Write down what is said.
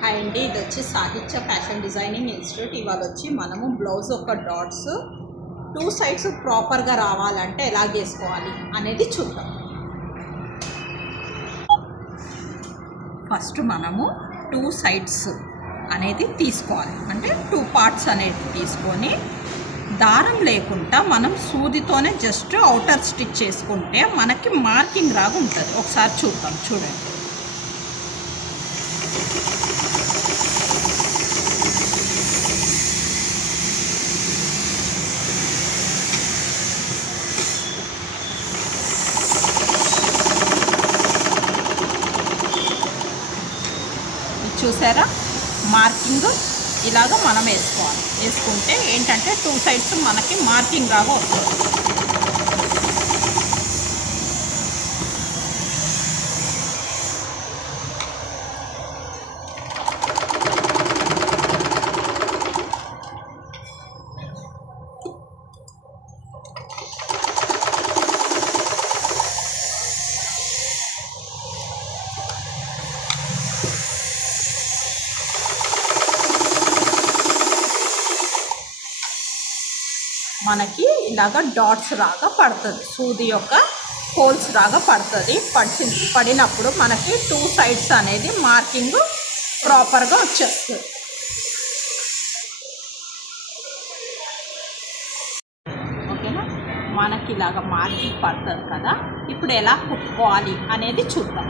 Hi అండి, ఇది వచ్చి సాహిత్య ఫ్యాషన్ డిజైనింగ్ ఇన్స్టిట్యూట్. ఇవాళ వచ్చి మనము బ్లౌజ్ ఒక డాట్స్ 2 సైడ్స్ ప్రాపర్గా రావాలంటే ఎలా చేసుకోవాలి అనేది చూద్దాం. ఫస్ట్ మనము 2 సైడ్స్ అనేది తీసుకోవాలి, అంటే 2 పార్ట్స్ అనేది తీసుకొని దారం లేకుండా మనం సూదితోనే జస్ట్ అవుటర్ స్టిచ్ చేసుకుంటే మనకి మార్కింగ్ రాగా ఉంటుంది. ఒకసారి చూద్దాం, చూడండి. చూసారా, మార్కింగ్ ఇలాగ మనం వేసుకోవాలి. వేసుకుంటే ఏంటంటే 2 సైడ్స్ మనకి మార్కింగ్ లాగా వస్తుంది. మనకి ఇలాగ డాట్స్ రాగా పడుతుంది, సూది యొక్క హోల్స్ రాగా పడుతుంది. పడినప్పుడు మనకి 2 సైడ్స్ అనేది మార్కింగ్ ప్రాపర్గా వచ్చేస్తుంది. ఓకేనా, మనకి ఇలాగ మార్కింగ్ పడుతుంది కదా. ఇప్పుడు ఎలా కుట్టుకోవాలి అనేది చూద్దాం.